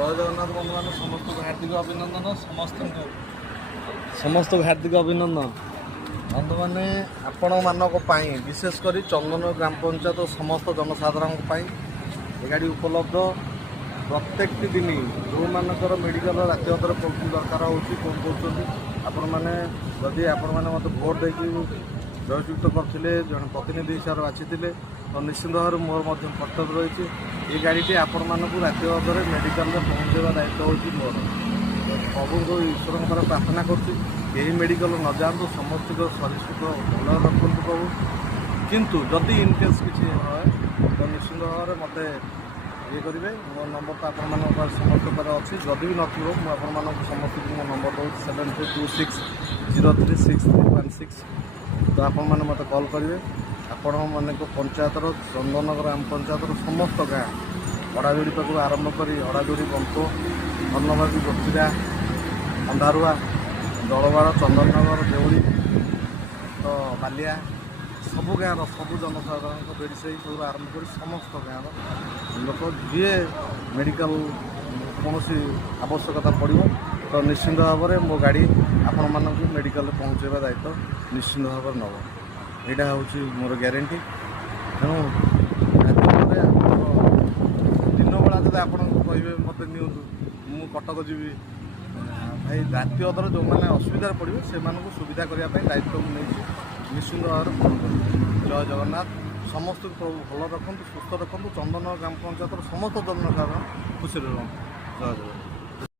जय जगन्नाथ बंधु मान समस्त हार्दिक अभिनंदन समस्त हार्दिक अभिनंदन बंधु मैंने आपण मानक विशेषकर चंदन ग्राम पंचायत समस्त जनसाधारण ये गाड़ी उपलब्ध प्रत्येक दिन जो मानकर मेडिकल राति अदर दरकार होती कौन कहते आपण मैंने जदि आपण मैंने मत भोट देकी जययुक्त करते जन प्रतिनिधि हिसाब से बाछी तो निश्चित भाव मोर कर्तव्य रही ये गाड़ी आपण मानक राति अदर मेडिकल पहुँचवा दायित्व होगी मोर प्रभु को ईश्वर प्रार्थना करी मेडिकल न जातु समस्त शरीर भल रखु प्रभु किंतु जदि इनकेस किसी है तो निश्चित भाव मत ये करेंगे मो नंबर तो आप समस्त अच्छी जदि भी नथो मुझे समस्त मो नंबर दूँ 7326036316 तो आपण मैंने मत कॉल करेंगे आपण मान पंचायतर चंदन ग्राम पंचायतर समस्त गाँ अड़ाजोड़ी पाखु आरंभ कर अड़ाजोड़ी बंको अन्नबागी गोचिरा अंधारुआ जलबाड़ चंदननगर देउली तो बालिया सबू गाँव सबू जनसाधारण बेड़ीसाई सब आरंभ कर समस्त गाँव लोक जी मेडिकल कौन आवश्यकता पड़ो तो निश्चिंत भाव में मो गाड़ी आपण मानक मेडिकल पहुँचवा दायित्व निश्चिंत भाव में नब यहाँ हूँ मोर ग्यारंटी तेणु दिन बेला जब आप कहे मत नि मु कटक जी भाई राति अदर जो मैंने असुविधा पड़े से सुविधा करने दायित्व नहीं निश्चिंत भाव में जय जगन्नाथ समस्त प्रभु भल रखु सुस्थ रखु चंदन ग्राम पंचायत समस्त जनसाधारण खुशी रखु जय जगन्नाथ।